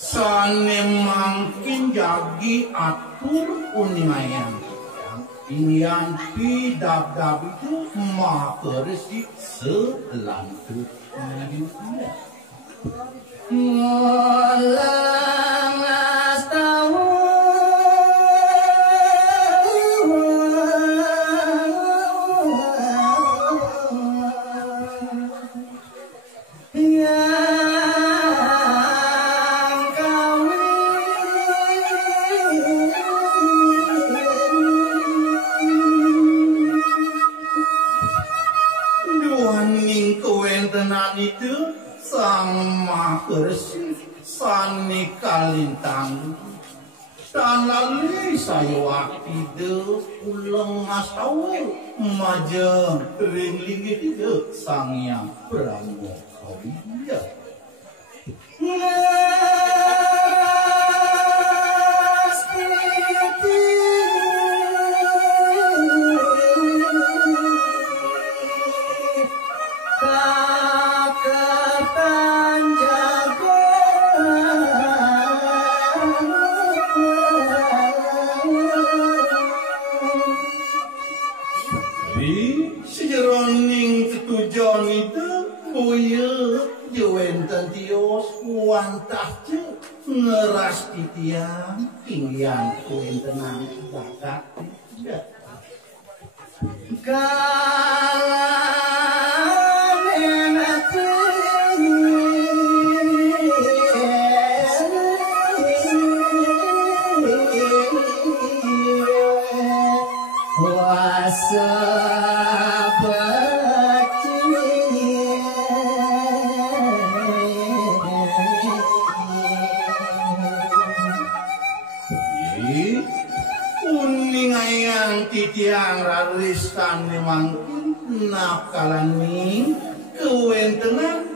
Sane mangkin jagi atur uningayan inian pidab-dab itu makersi selantu ngolang astawu itu sama bersih sani kalintang dan lalu saya waktu itu ulang asawu majeng ringling itu sang yang beramu kau dia wantah ce ngeras titian tinggian kuin tenang bakat tidak kalan enak puasa titiang raristan memang nakalani kewentenan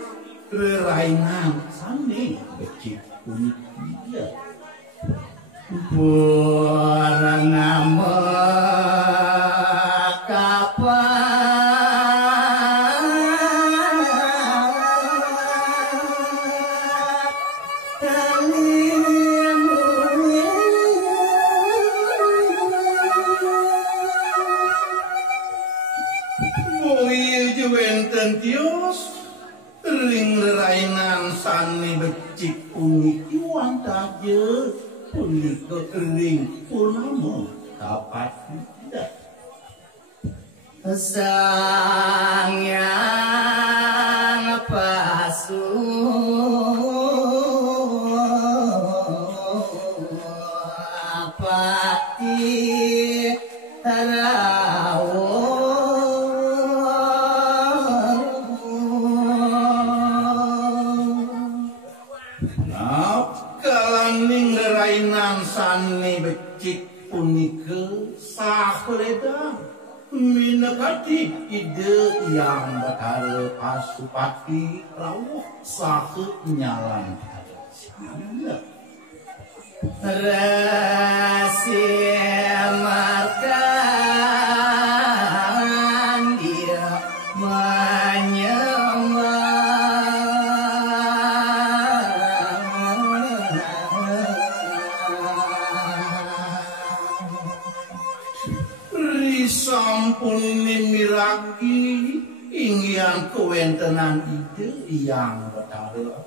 kerainan sani becik unik dia buarang nama Tios ring rainan sani becik unik iwan taje unik ring purnama dapat tidak sang yang pasu pati tarawo sani becik punike sahleda minekati ide yang bakal pasupati rawuh sahe nyalan rahasia makan dia sampun miragi ingin kewentenan ide yang betara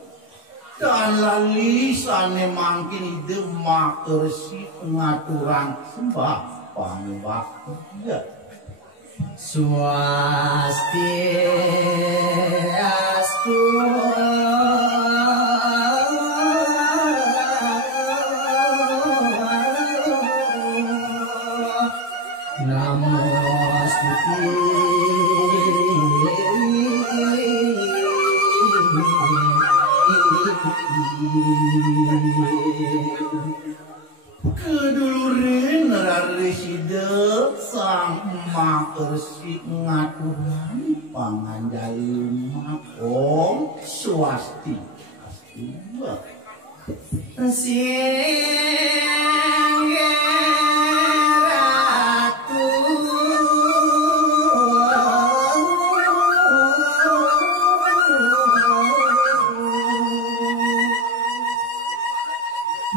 dan lali sane mangkin ide makersi pengaturan sembah pangbakti swastiastu kedulurin sang makersi ngaturan panganjalin makong swasti Sing ratu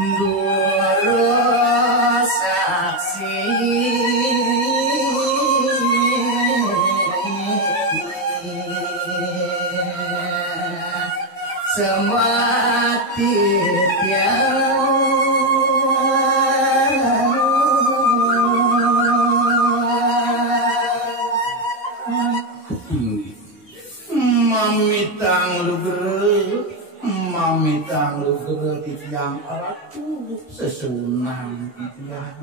Dua saksi semati mamitang lugere titiang ratu sesunang titiang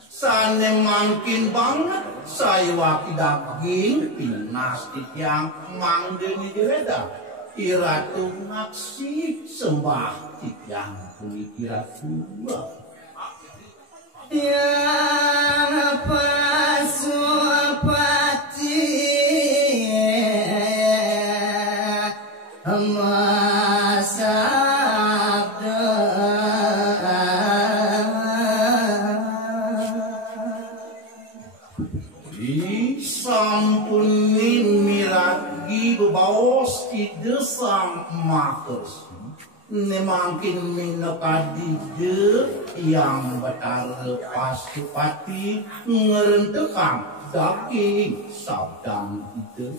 sane mangkin banget saya waki daging pinas titiang manggeni direda iratu ngaksi sembah titiang pemikiratu yang pasupati sampuni miragi bebaos idesang makers nemangkin minokadide yang betara pasupati ngerentekang daging sabdang ide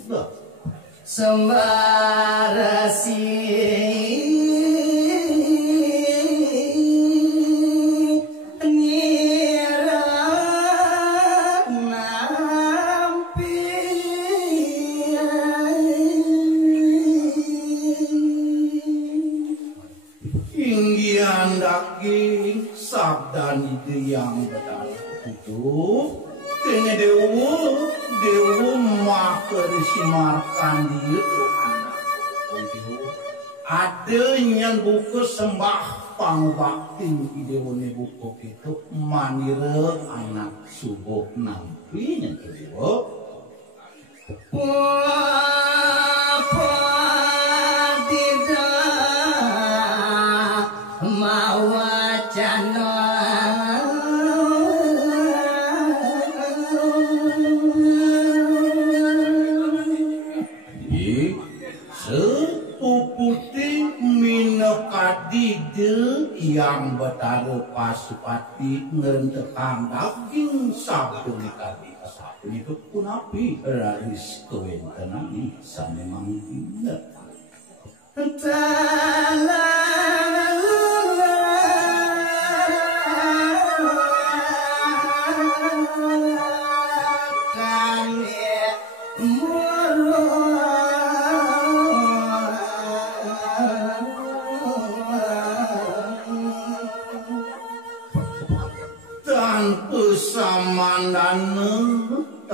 sembarasi daging sabdan itu yang benar itu kene dewa maker simarkan di itu ada yang buku sembah pangbakti ideone buku itu manire anak subuh nampinya kedua kadide yang betara pasupati ngerentekang daging sabun kadide sabun itu pun api raris kewentenan bisa memang tidak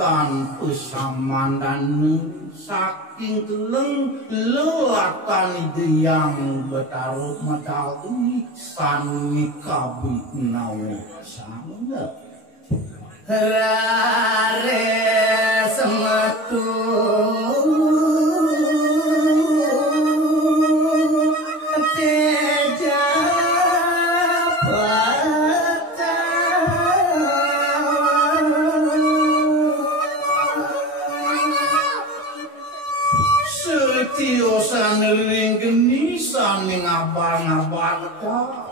tanpa samandane saking teleng lelatan ide yang betaruh medal ini sani kabi nawa sangat rare sematu saning abang-abang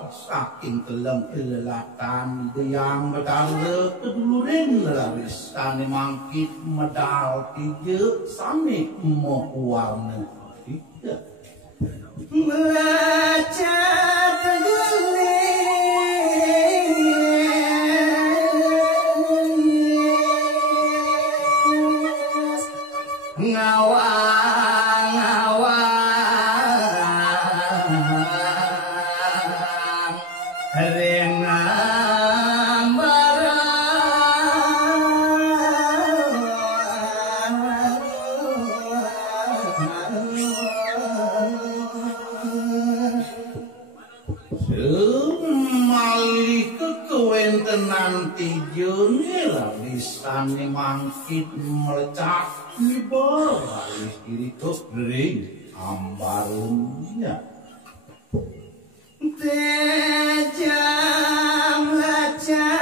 saking kelem kelelatan yang betara keduluren laris tani mangkit medal tiga sami mau warna tiga baca mali kekewentenan tiga lisane mangkit melecak ibar alis kiri kering ambarunnya tejam laca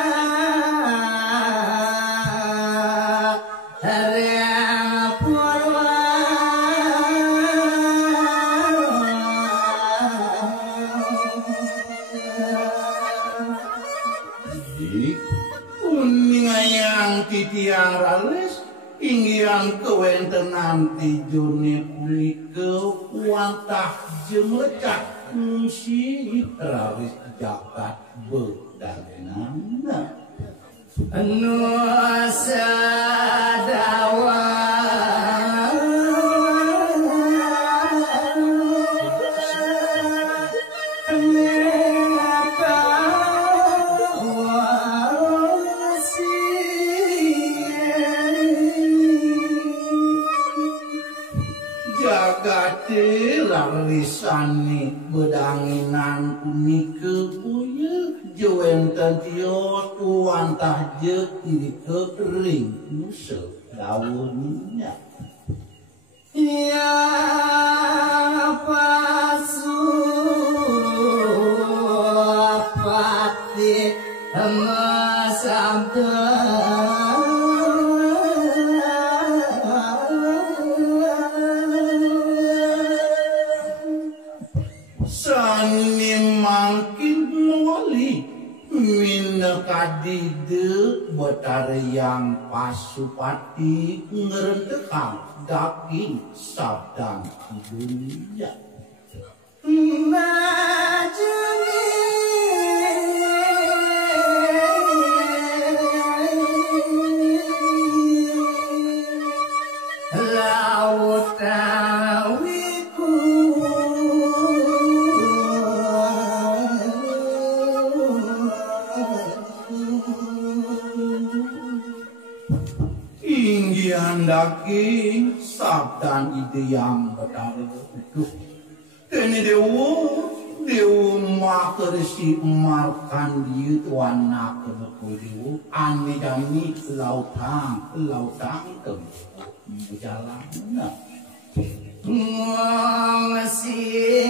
titiang ralis inggian kewentenan tijune pulike wantah jemlecak si ralis jagat bedarenana anu sadawa larisane bedanginan punike puye jewenten tios wantah je kiri kering nusa daunnya ya pasu pati masabda kadide betariang pasupati ngerentekang daging sabdang dunia majuni lautawiku daging sabdan ide yang betara itu ini dewa makersi markan dia tuan nak dewa ane jani lautang tem berjalannya masih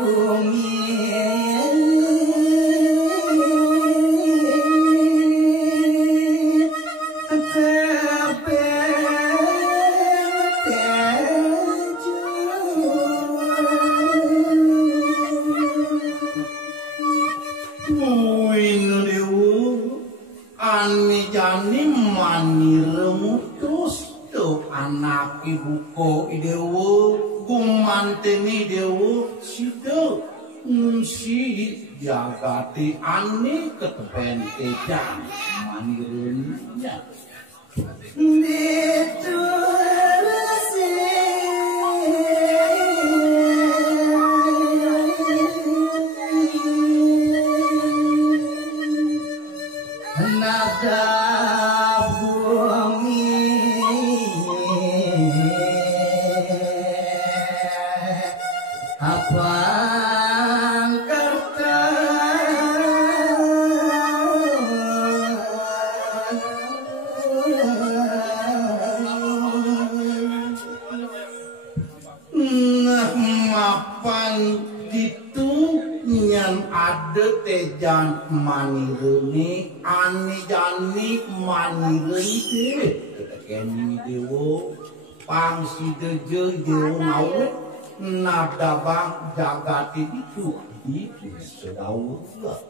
bumi ibuko idewo gumanteni dewo sido si jagati ani ketepen kejang manirunnya tejan maniruni ani jani maniruni keni dewo pangsi deje dewo ngawet nadabang jagati itu sedaulah